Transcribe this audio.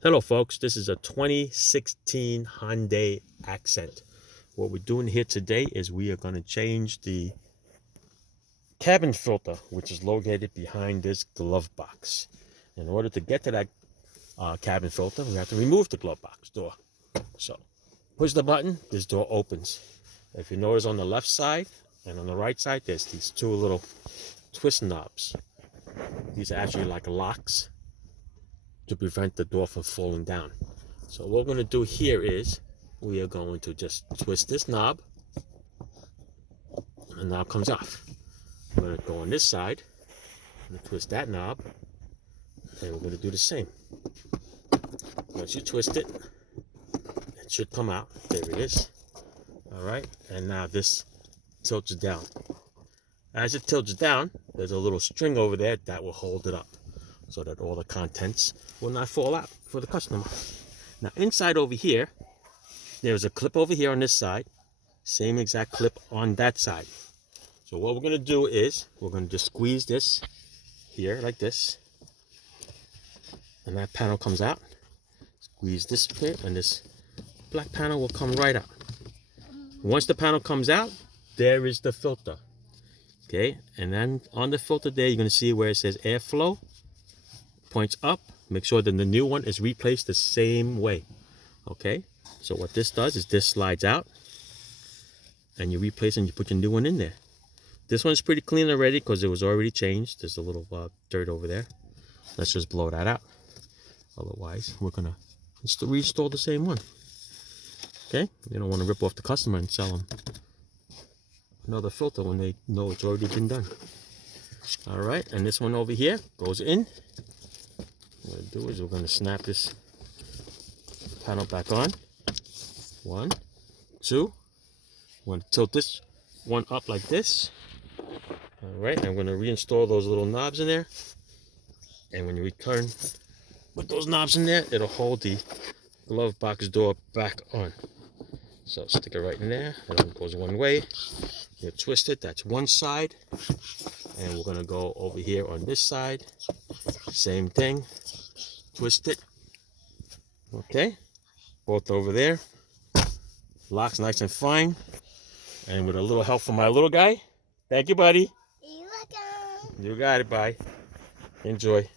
Hello folks, this is a 2016 Hyundai Accent. What we're doing here today is we are going to change the cabin filter, which is located behind this glove box. In order to get to that cabin filter, we have to remove the glove box door. So push the button, this door opens. If you notice on the left side and on the right side, there's these two little twist knobs. These are actually like locks to prevent the door from falling down. So what we're going to do here is we are going to just twist this knob, and the knob comes off. I'm going to go on this side and twist that knob, and we're going to do the same. Once you twist it, it should come out. There it is. All right, and now this tilts down. As it tilts down, there's a little string over there that will hold it up so that all the contents will not fall out for the customer. Now inside over here, there's a clip over here on this side, same exact clip on that side. So what we're going to do is we're going to just squeeze this here like this, and that panel comes out. Squeeze this bit and this black panel will come right out. Once the panel comes out, there is the filter. Okay, and then on the filter there, you're going to see where it says airflow, points up. Make sure that the new one is replaced the same way. Okay, so what this does is this slides out and you replace and you put your new one in there. This one's pretty clean already because it was already changed. There's a little dirt over there. Let's just blow that out. Otherwise, we're going to reinstall the same one. Okay, you don't want to rip off the customer and sell them another filter when they know it's already been done. All right, and this one over here goes in. What we're going to do is we're going to snap this panel back on. 1, 2. We're going to tilt this one up like this. All right, I'm going to reinstall those little knobs in there. And when you return with those knobs in there, it'll hold the glove box door back on. So stick it right in there. It only goes one way. You twist it, that's one side. And we're going to go over here on this side. Same thing. Twist it. Okay. Both over there. Locks nice and fine. And with a little help from my little guy. Thank you, buddy. You're welcome. You got it, bye. Enjoy.